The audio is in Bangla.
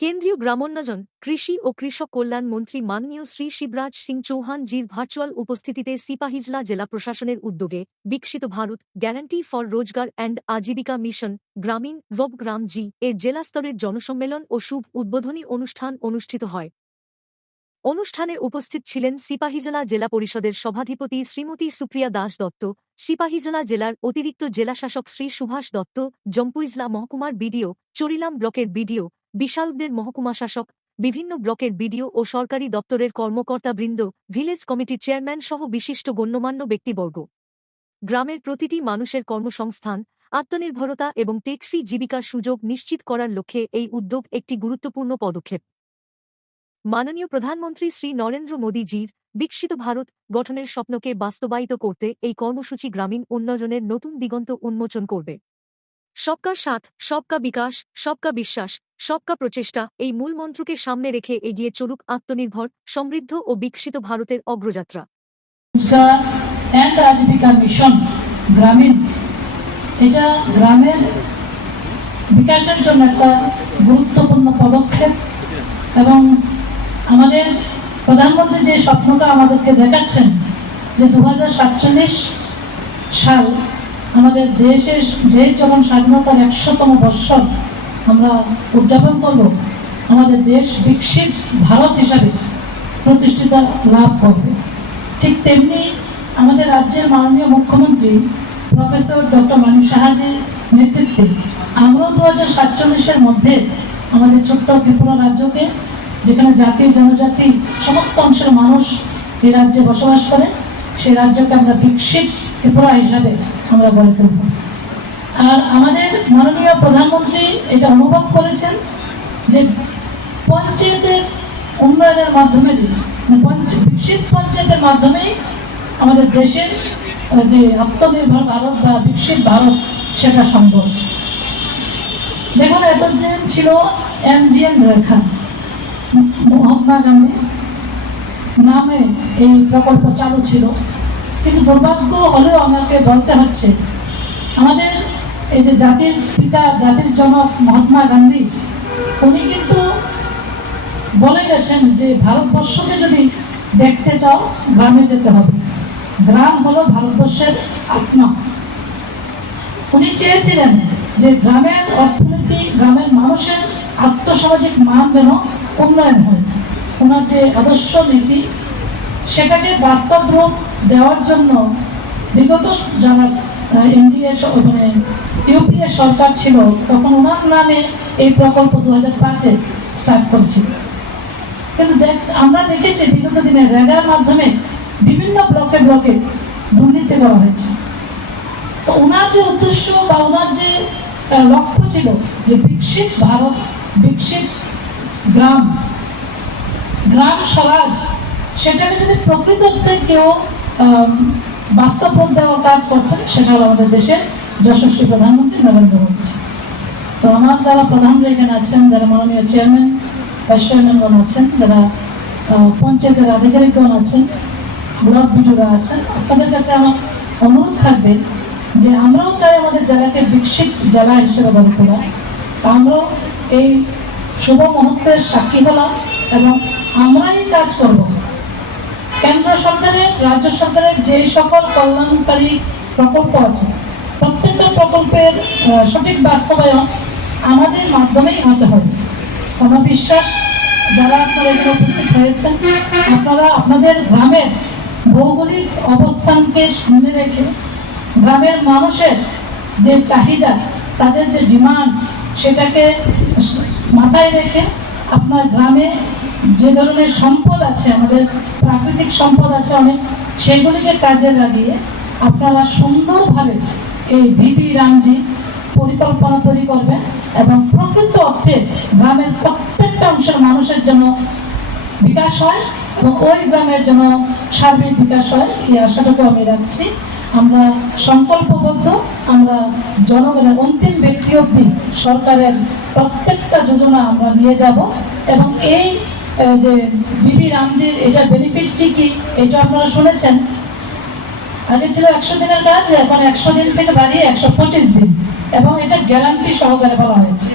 কেন্দ্রীয় গ্রামোন্নয়ন, কৃষি ও কৃষক কল্যাণ মন্ত্রী মাননীয় শ্রী শিবরাজ সিং চৌহান জির ভার্চুয়াল উপস্থিতিতে সিপাহীজলা জেলা প্রশাসনের উদ্যোগে বিকশিত ভারত গ্যারান্টি ফর রোজগার অ্যান্ড আজীবিকা মিশন গ্রামীণ গ্রাম জি এর জেলা স্তরের জনসম্মেলন ও শুভ উদ্বোধনী অনুষ্ঠান অনুষ্ঠিত হয়। অনুষ্ঠানে উপস্থিত ছিলেন সিপাহীজলা জেলা পরিষদের সভাধিপতি শ্রীমতী সুপ্রিয়া দাস দত্ত, সিপাহীজলা জেলার অতিরিক্ত জেলাশাসক শ্রী সুভাষ দত্ত, জম্পুইজলা মহকুমার বিডিও, চরিলাম ব্লকের বিডিও, বিশালগড়ের মহকুমা শাসক, বিভিন্ন ব্লকের বিডিও ও সরকারি দপ্তরের কর্মকর্তাবৃন্দ, ভিলেজ কমিটির চেয়ারম্যান সহ বিশিষ্ট গণ্যমান্য ব্যক্তিবর্গ। গ্রামের প্রতিটি মানুষের কর্মসংস্থান, আত্মনির্ভরতা এবং টেকসই জীবিকার সুযোগ নিশ্চিত করার লক্ষ্যে এই উদ্যোগ একটি গুরুত্বপূর্ণ পদক্ষেপ। মাননীয় প্রধানমন্ত্রী শ্রী নরেন্দ্র মোদীজির বিকশিত ভারত গঠনের স্বপ্নকে বাস্তবায়িত করতে এই কর্মসূচি গ্রামীণ উন্নয়নের নতুন দিগন্ত উন্মোচন করবে। সবকা সাথ, সবকা বিকাশ, সবকা বিশ্বাস, সবকা প্রচেষ্টা এই মূল মন্ত্রকে সামনে রেখে এগিয়ে চলুক আত্মনির্ভর, সমৃদ্ধ ও বিকশিত ভারতের অগ্রযাত্রা। আজীবিকা মিশন গ্রামীণ, এটা গ্রামের বিকাশের জন্য একটা গুরুত্বপূর্ণ পদক্ষেপ এবং আমাদের প্রধানমন্ত্রী যে স্বপ্নটা আমাদেরকে দেখাচ্ছেন যে 2047 সাল আমাদের দেশ যখন স্বাধীনতার 100তম বৎসর আমরা উদযাপন করব, আমাদের দেশ বিকশিত ভারত হিসাবে প্রতিষ্ঠিত লাভ করবে। ঠিক তেমনি আমাদের রাজ্যের মাননীয় মুখ্যমন্ত্রী প্রফেসর ডক্টর মানিক সাহাজির নেতৃত্বে আমরাও 2047-এর মধ্যে আমাদের ছোট্ট ত্রিপুরা রাজ্যকে, যেখানে জাতি জনজাতি সমস্ত অংশের মানুষ এই রাজ্যে বসবাস করে, সেই রাজ্যকে আমরা বিকশিত ত্রিপুরা হিসাবে আমরা গড়ে তুলব। আর আমাদের মাননীয় প্রধানমন্ত্রী এটা অনুভব করেছেন যে পঞ্চায়েতের উন্নয়নের মাধ্যমে, বিকশিত পঞ্চায়েতের মাধ্যমেই আমাদের দেশের যে আত্মনির্ভর ভারত বা বিকশিত ভারত সেটা সম্ভব। দেখুন, এতদিন ছিল MGN রেখা, মহাত্মা গান্ধী নামে এই প্রকল্প চালু ছিল, কিন্তু দুর্ভাগ্য হলেও আমাকে বলতে হচ্ছে আমাদের এই যে জাতির পিতা, জাতির জনক মহাত্মা গান্ধী, উনি কিন্তু বলে গেছেন যে ভারতবর্ষকে যদি দেখতে চাও গ্রামে যেতে হবে, গ্রাম হলো ভারতবর্ষের আত্মা। উনি চেয়েছিলেন যে গ্রামের অর্থনীতি, গ্রামের মানুষের আর্থসামাজিক মান যেন উন্নয়ন হয়। ওনার যে আদর্শ নীতি সেটাকে বাস্তব রূপ দেওয়ার জন্য বিগত যারা NDA মানে UPA সরকার ছিল তখন ওনার নামে এই প্রকল্প 2005-এ স্টার্ট করেছিল। কিন্তু আমরা দেখেছি বিগত দিনে রেগার মাধ্যমে বিভিন্ন ব্লকে ব্লকে দুর্নীতি করা হয়েছে। তো ওনার যে উদ্দেশ্য বা ওনার যে লক্ষ্য ছিল যে বিকশিত ভারত, বিকশিত গ্রাম, গ্রাম স্বরাজ, সেটাকে যদি প্রকৃত অর্থে কেউ বাস্তব রূপ দেওয়ার কাজ করছেন, সেটা হলো আমাদের দেশের যশস্বী প্রধানমন্ত্রী নরেন্দ্র মোদী। তো আমার যারা প্রধানরা এখানে আছেন, যারা মাননীয় চেয়ারম্যান, ভাইস চেয়ারম্যানগণ আছেন, যারা পঞ্চায়েতের আধিকারিকগণ আছেন, ব্লক বিডিওরা আছেন, আপনাদের কাছে আমার অনুরোধ থাকবে যে আমরাও চাই আমাদের জেলাকে বিকশিত জেলা হিসেবে গড়ে তোলা। আমরাও এই শুভ মুহূর্তের সাক্ষী হলাম এবং আমরাই কাজ করব। কেন্দ্র সরকারের, রাজ্য সরকারের যেই সকল কল্যাণকারী প্রকল্প আছে, প্রত্যেকটা প্রকল্পের সঠিক বাস্তবায়ন আমাদের মাধ্যমেই হতে হবে। আমার বিশ্বাস যারা আপনারা এখানে উপস্থিত হয়েছেন, আপনারা আপনাদের গ্রামের ভৌগোলিক অবস্থানকে সামনে রেখে গ্রামের মানুষের যে চাহিদা, তাদের যে ডিমান্ড, সেটাকে মাথায় রেখে আপনার গ্রামে যে ধরনের সম্পদ আছে, আমাদের প্রাকৃতিক সম্পদ আছে অনেক, সেগুলিকে কাজে লাগিয়ে আপনারা সুন্দরভাবে এই ভিপি রামজি পরিকল্পনা তৈরি করবেন এবং প্রকৃত অর্থে গ্রামের প্রত্যেকটা অংশের মানুষের জন্য বিকাশ হয় এবং ওই গ্রামের জন্য সার্বিক বিকাশ হয়, এই আশাটুকু আমি রাখছি। আমরা সংকল্পবদ্ধ, আমরা জনগণের অন্তিম ব্যক্তি অবধি সরকারের প্রত্যেকটা যোজনা আমরা নিয়ে যাব এবং এই যে বিবি রামজির এটার বেনিফিট কি এটা আপনারা শুনেছেন। আগে ছিল 100 দিনের কাজ, এখন 100 দিন থেকে বাড়িয়ে 125 দিন এবং এটা গ্যারান্টি সহকারে বলা হয়েছে।